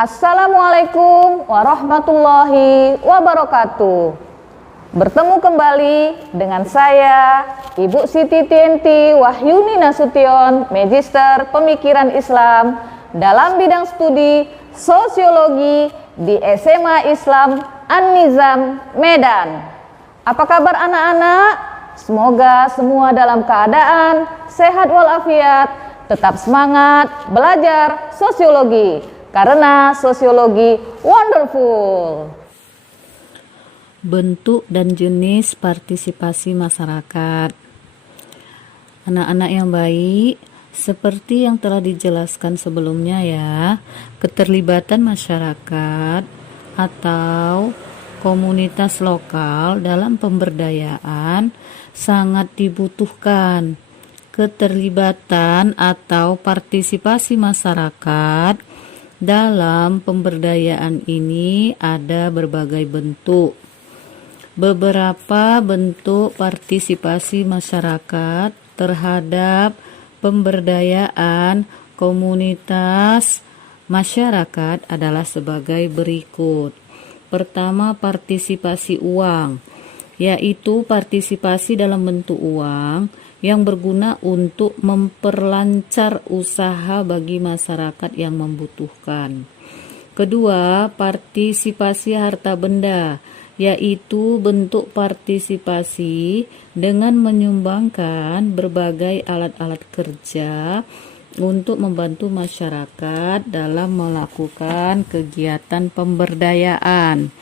Assalamualaikum warahmatullahi wabarakatuh. Bertemu kembali dengan saya, Ibu Siti Tienti Wahyuni Nasution, Magister Pemikiran Islam dalam bidang studi Sosiologi di SMA Islam An-Nizam, Medan. Apa kabar anak-anak? Semoga semua dalam keadaan sehat walafiat, tetap semangat belajar sosiologi. Karena sosiologi wonderful. Bentuk dan jenis partisipasi masyarakat. Anak-anak yang baik, seperti yang telah dijelaskan sebelumnya ya, keterlibatan masyarakat atau komunitas lokal dalam pemberdayaan sangat dibutuhkan. Keterlibatan atau partisipasi masyarakat dalam pemberdayaan ini ada berbagai bentuk. Beberapa bentuk partisipasi masyarakat terhadap pemberdayaan komunitas masyarakat adalah sebagai berikut. Pertama, partisipasi uang, yaitu partisipasi dalam bentuk uang yang berguna untuk memperlancar usaha bagi masyarakat yang membutuhkan. Kedua, partisipasi harta benda, yaitu bentuk partisipasi dengan menyumbangkan berbagai alat-alat kerja untuk membantu masyarakat dalam melakukan kegiatan pemberdayaan.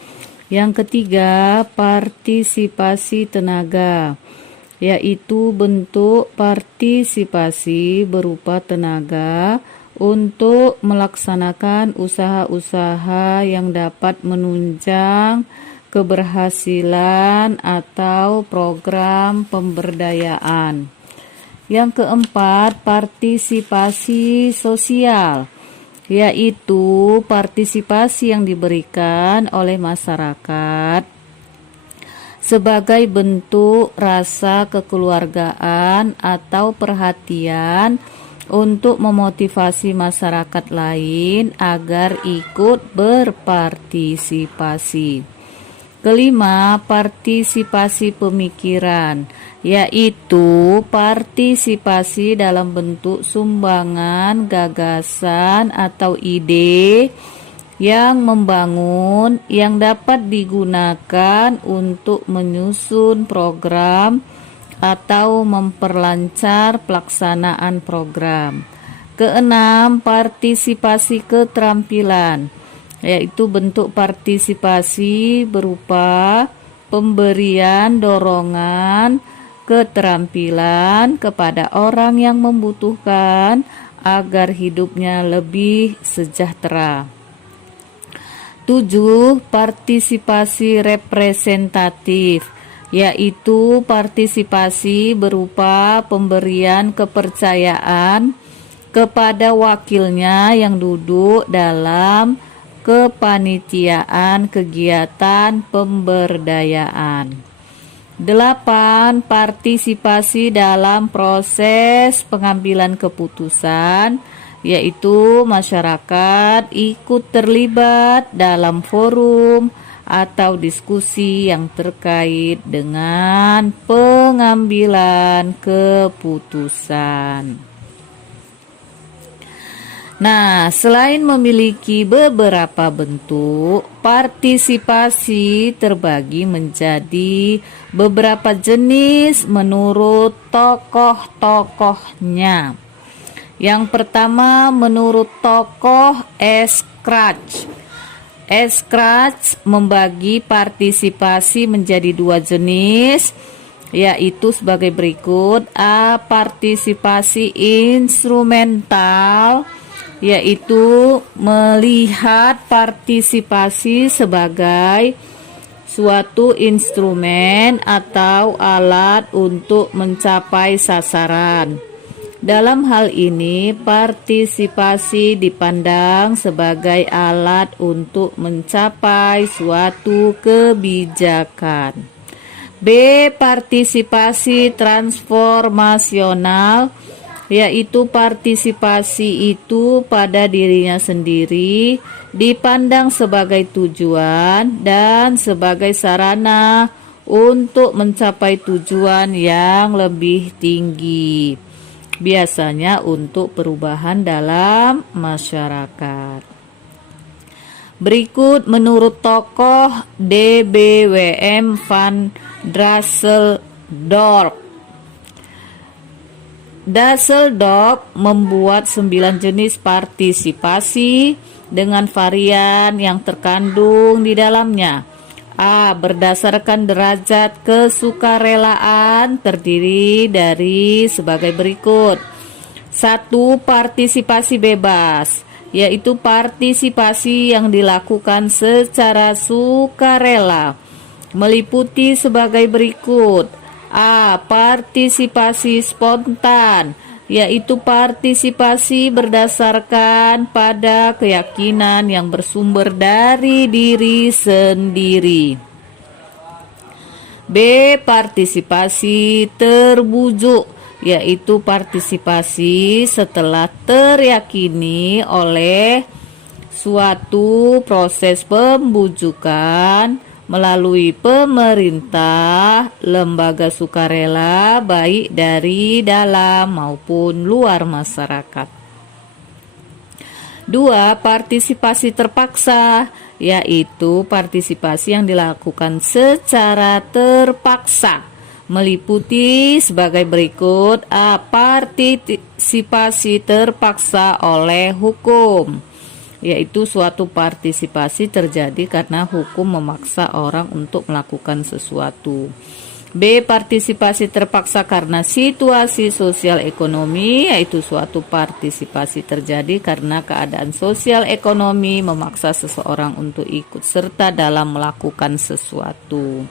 Yang ketiga, partisipasi tenaga, yaitu bentuk partisipasi berupa tenaga untuk melaksanakan usaha-usaha yang dapat menunjang keberhasilan atau program pemberdayaan. Yang keempat, partisipasi sosial, yaitu partisipasi yang diberikan oleh masyarakat sebagai bentuk rasa kekeluargaan atau perhatian untuk memotivasi masyarakat lain agar ikut berpartisipasi. Kelima, partisipasi pemikiran, yaitu partisipasi dalam bentuk sumbangan, gagasan, atau ide yang membangun yang dapat digunakan untuk menyusun program atau memperlancar pelaksanaan program. Keenam, partisipasi keterampilan, yaitu bentuk partisipasi berupa pemberian dorongan keterampilan kepada orang yang membutuhkan agar hidupnya lebih sejahtera. 7. Partisipasi representatif, yaitu partisipasi berupa pemberian kepercayaan kepada wakilnya yang duduk dalam kepanitiaan kegiatan pemberdayaan. 8. Partisipasi dalam proses pengambilan keputusan, yaitu masyarakat ikut terlibat dalam forum atau diskusi yang terkait dengan pengambilan keputusan. Nah, selain memiliki beberapa bentuk, partisipasi terbagi menjadi beberapa jenis menurut tokoh-tokohnya. Yang pertama, menurut tokoh Scratch. Scratch membagi partisipasi menjadi dua jenis, yaitu sebagai berikut. A. Partisipasi instrumental, yaitu melihat partisipasi sebagai suatu instrumen atau alat untuk mencapai sasaran. Dalam hal ini, partisipasi dipandang sebagai alat untuk mencapai suatu kebijakan. B. Partisipasi transformasional, yaitu partisipasi itu pada dirinya sendiri dipandang sebagai tujuan dan sebagai sarana untuk mencapai tujuan yang lebih tinggi, biasanya untuk perubahan dalam masyarakat. Berikut menurut tokoh DBWM van Dusseldorp. Dusseldorp membuat 9 jenis partisipasi dengan varian yang terkandung di dalamnya. A. Berdasarkan derajat kesukarelaan terdiri dari sebagai berikut. 1. Partisipasi bebas, yaitu partisipasi yang dilakukan secara sukarela, meliputi sebagai berikut. A. Partisipasi spontan, yaitu partisipasi berdasarkan pada keyakinan yang bersumber dari diri sendiri. B. Partisipasi terbujuk, yaitu partisipasi setelah teryakini oleh suatu proses pembujukan melalui pemerintah, lembaga sukarela baik dari dalam maupun luar masyarakat. 2. Partisipasi terpaksa, yaitu partisipasi yang dilakukan secara terpaksa, meliputi sebagai berikut. A. Partisipasi terpaksa oleh hukum, yaitu suatu partisipasi terjadi karena hukum memaksa orang untuk melakukan sesuatu. B. Partisipasi terpaksa karena situasi sosial ekonomi, yaitu suatu partisipasi terjadi karena keadaan sosial ekonomi memaksa seseorang untuk ikut serta dalam melakukan sesuatu.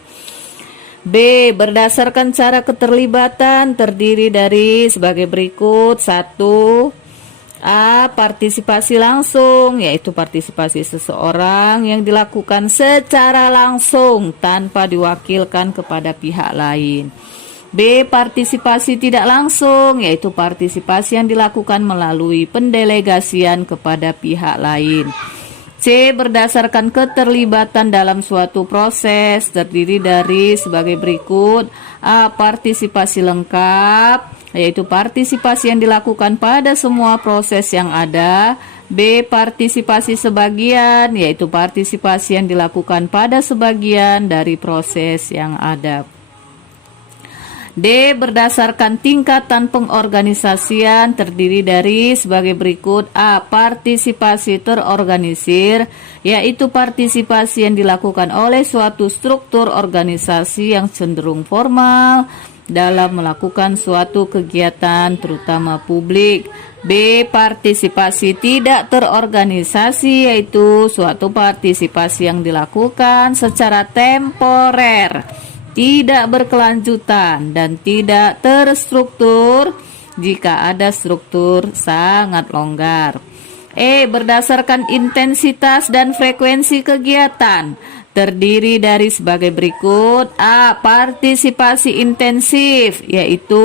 B. Berdasarkan cara keterlibatan terdiri dari sebagai berikut. 1. A. Partisipasi langsung, yaitu partisipasi seseorang yang dilakukan secara langsung tanpa diwakilkan kepada pihak lain. B. Partisipasi tidak langsung, yaitu partisipasi yang dilakukan melalui pendelegasian kepada pihak lain. C. Berdasarkan keterlibatan dalam suatu proses terdiri dari sebagai berikut. A. Partisipasi lengkap, yaitu partisipasi yang dilakukan pada semua proses yang ada. B. Partisipasi sebagian, yaitu partisipasi yang dilakukan pada sebagian dari proses yang ada. D. Berdasarkan tingkatan pengorganisasian terdiri dari sebagai berikut. A. Partisipasi terorganisir, yaitu partisipasi yang dilakukan oleh suatu struktur organisasi yang cenderung formal dalam melakukan suatu kegiatan terutama publik. B. Partisipasi tidak terorganisasi, yaitu suatu partisipasi yang dilakukan secara temporer, tidak berkelanjutan dan tidak terstruktur jika ada struktur sangat longgar. E. Berdasarkan intensitas dan frekuensi kegiatan terdiri dari sebagai berikut. A. Partisipasi intensif, yaitu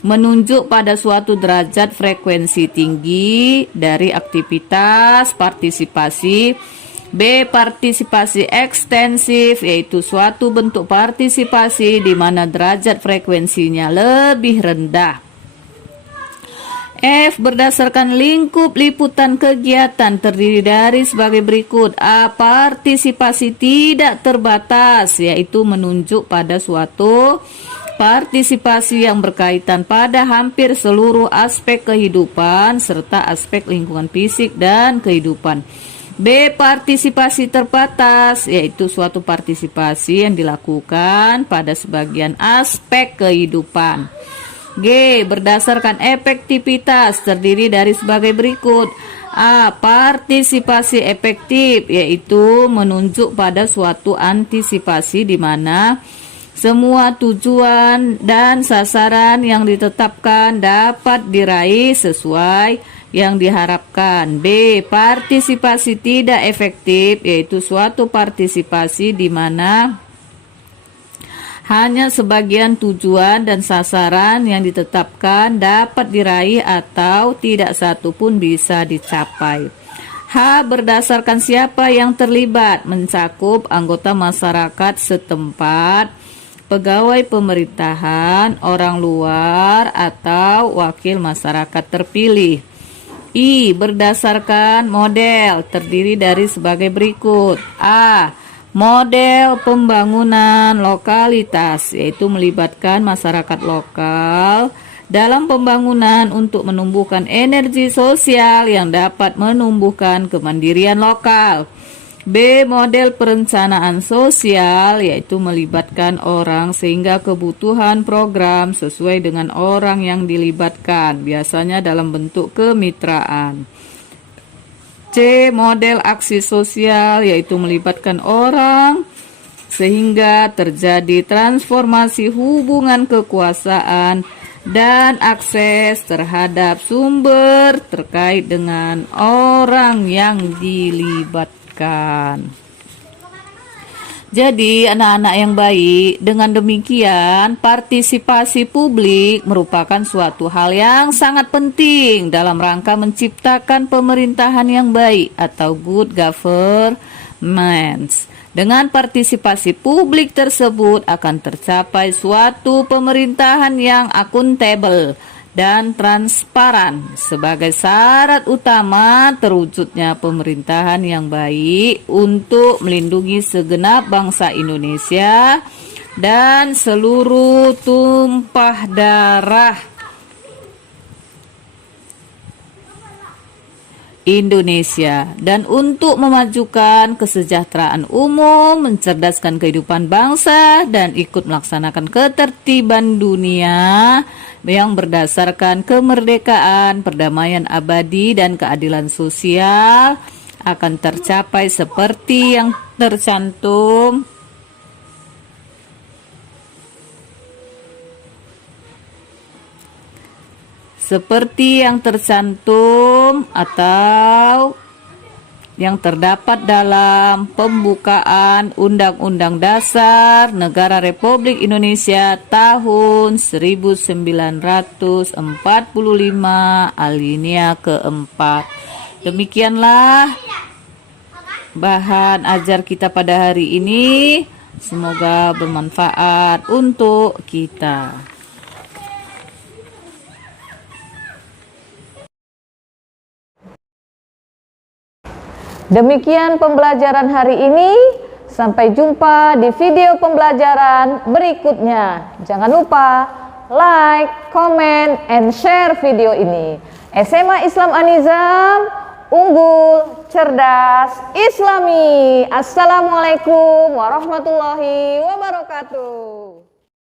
menunjuk pada suatu derajat frekuensi tinggi dari aktivitas partisipasi. B. Partisipasi ekstensif, yaitu suatu bentuk partisipasi di mana derajat frekuensinya lebih rendah. F. Berdasarkan lingkup liputan kegiatan terdiri dari sebagai berikut. A. Partisipasi tidak terbatas, yaitu menunjuk pada suatu partisipasi yang berkaitan pada hampir seluruh aspek kehidupan serta aspek lingkungan fisik dan kehidupan. B. Partisipasi terbatas, yaitu suatu partisipasi yang dilakukan pada sebagian aspek kehidupan. G. Berdasarkan efektivitas terdiri dari sebagai berikut. A. Partisipasi efektif, yaitu menunjuk pada suatu antisipasi di mana semua tujuan dan sasaran yang ditetapkan dapat diraih sesuai yang diharapkan. B. Partisipasi tidak efektif, yaitu suatu partisipasi di mana Hanya sebagian tujuan dan sasaran yang ditetapkan dapat diraih atau tidak satu pun bisa dicapai. H. Berdasarkan siapa yang terlibat, mencakup anggota masyarakat setempat, pegawai pemerintahan, orang luar, atau wakil masyarakat terpilih. I. Berdasarkan model, terdiri dari sebagai berikut. A. Model pembangunan lokalitas, yaitu melibatkan masyarakat lokal dalam pembangunan untuk menumbuhkan energi sosial yang dapat menumbuhkan kemandirian lokal. B. Model perencanaan sosial, yaitu melibatkan orang sehingga kebutuhan program sesuai dengan orang yang dilibatkan, biasanya dalam bentuk kemitraan. C. Model aksi sosial, yaitu melibatkan orang sehingga terjadi transformasi hubungan kekuasaan dan akses terhadap sumber terkait dengan orang yang dilibatkan. Jadi anak-anak yang baik, dengan demikian partisipasi publik merupakan suatu hal yang sangat penting dalam rangka menciptakan pemerintahan yang baik atau good governance. Dengan partisipasi publik tersebut akan tercapai suatu pemerintahan yang akuntabel dan transparan sebagai syarat utama terwujudnya pemerintahan yang baik untuk melindungi segenap bangsa Indonesia dan seluruh tumpah darah Indonesia, dan untuk memajukan kesejahteraan umum, mencerdaskan kehidupan bangsa, dan ikut melaksanakan ketertiban dunia yang berdasarkan kemerdekaan, perdamaian abadi, dan keadilan sosial akan tercapai seperti yang tercantum atau yang terdapat dalam pembukaan Undang-Undang Dasar Negara Republik Indonesia tahun 1945 alinea keempat. Demikianlah bahan ajar kita pada hari ini. Semoga bermanfaat untuk kita. Demikian pembelajaran hari ini. Sampai jumpa di video pembelajaran berikutnya. Jangan lupa like, comment, and share video ini. SMA Islam An-Nizam, unggul, cerdas, Islami. Assalamualaikum warahmatullahi wabarakatuh.